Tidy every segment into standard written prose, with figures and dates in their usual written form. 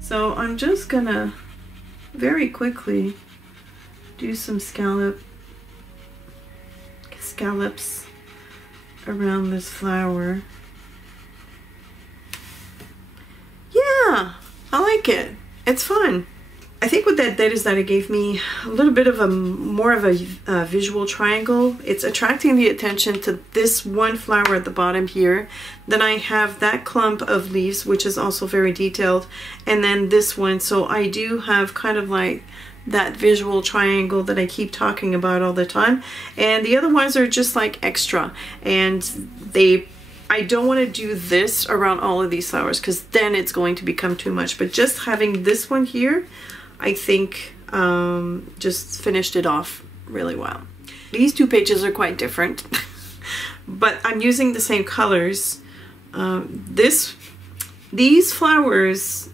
So I'm just gonna very quickly do some scallops around this flower. Yeah, I like it. It's fun. I think what that did is that it gave me a little bit of more of a visual triangle. It's attracting the attention to this one flower at the bottom here. Then I have that clump of leaves, which is also very detailed, and then this one. So I do have kind of like that visual triangle that I keep talking about all the time. And the other ones are just like extra, and I don't want to do this around all of these flowers because then it's going to become too much. But just having this one here, I think just finished it off really well. These two pages are quite different, but I'm using the same colors. These flowers,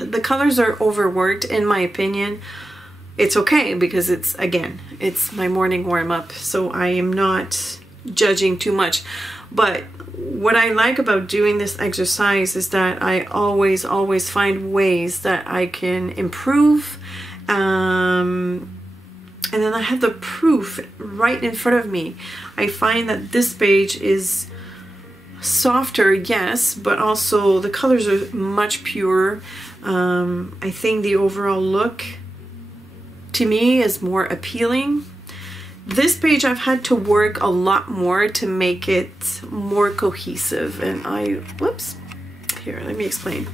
the colors are overworked in my opinion. It's okay because it's my morning warm-up, so I am not judging too much. But what I like about doing this exercise is that I always find ways that I can improve, and then I have the proof right in front of me. I find that this page is softer, yes, but also the colors are much purer. I think the overall look to me is more appealing. This page I've had to work a lot more to make it more cohesive, and whoops, here, let me explain.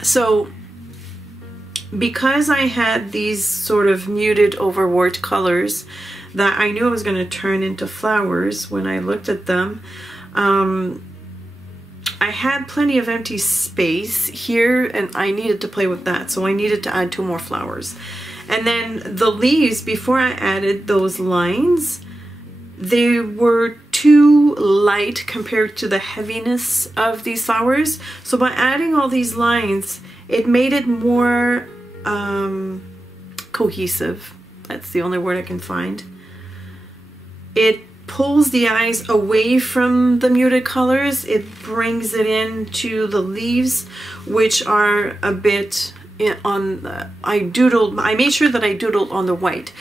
So because I had these sort of muted overworked colors that I knew I was going to turn into flowers when I looked at them, I had plenty of empty space here and I needed to play with that, so I needed to add 2 more flowers. And then the leaves, before I added those lines, they were too light compared to the heaviness of these flowers. So by adding all these lines, it made it more cohesive. That's the only word I can find. It pulls the eyes away from the muted colors. It brings it into the leaves, which are a bit I made sure that I doodled on the white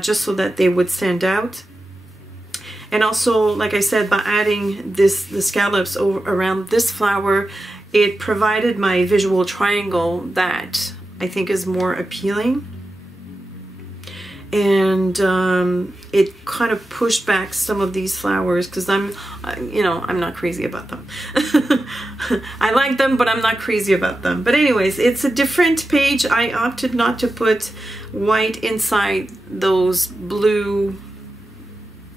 just so that they would stand out. And also, like I said, by adding the scallops around this flower, it provided my visual triangle that I think is more appealing. And it kind of pushed back some of these flowers because I'm not crazy about them. I like them, but I'm not crazy about them. But anyways, it's a different page. I opted not to put white inside those blue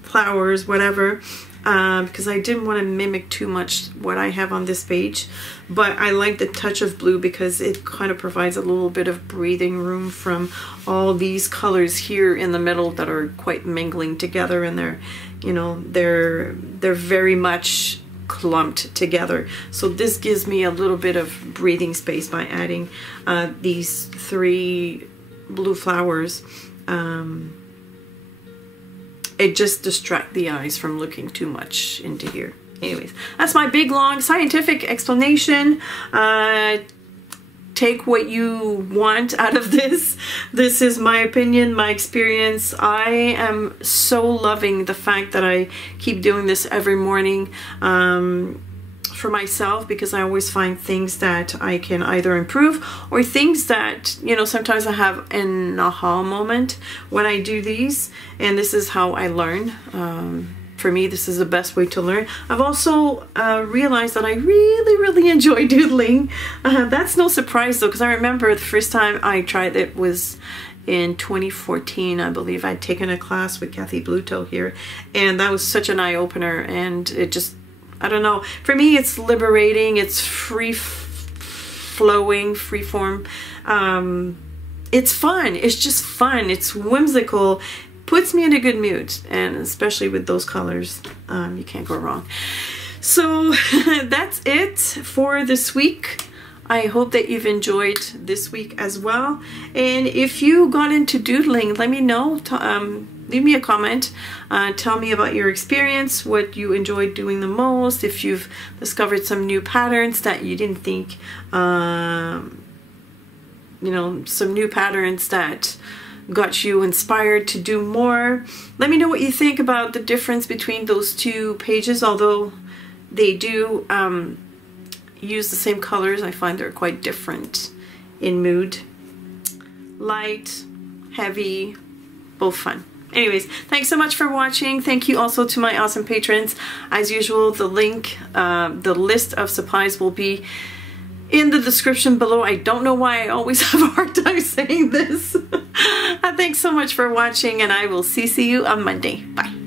flowers, whatever, because I didn't want to mimic too much what I have on this page. But I like the touch of blue because it kind of provides a little bit of breathing room from all these colors here in the middle that are quite mingling together, and they're very much clumped together. So this gives me a little bit of breathing space by adding these 3 blue flowers. It just distracts the eyes from looking too much into here. Anyways, that's my big long scientific explanation. Take what you want out of this. This is my opinion, my experience. I am so loving the fact that I keep doing this every morning for myself, because I always find things that I can either improve or things that, sometimes I have an aha moment when I do these, and this is how I learn. For me, this is the best way to learn. I've also realized that I really enjoy doodling. That's no surprise though, because I remember the first time I tried it was in 2014, I believe. I'd taken a class with Kathy Bluto here, and that was such an eye-opener, and it just, I don't know, for me it's liberating, it's free-flowing, free-form. It's fun, it's just fun, it's whimsical, puts me in a good mood, and especially with those colors, you can't go wrong. So that's it for this week. I hope that you've enjoyed this week as well, and if you got into doodling, let me know. Leave me a comment, tell me about your experience, what you enjoyed doing the most, if you've discovered some new patterns that you didn't think you know, some new patterns that got you inspired to do more. Let me know what you think about the difference between those two pages. Although they do use the same colors, I find they're quite different in mood. Light, heavy, both fun. Anyways, thanks so much for watching. Thank you also to my awesome patrons. As usual, the link, the list of supplies will be in the description below. I don't know why I always have a hard time saying this. Thanks so much for watching, and I will see you on Monday. Bye.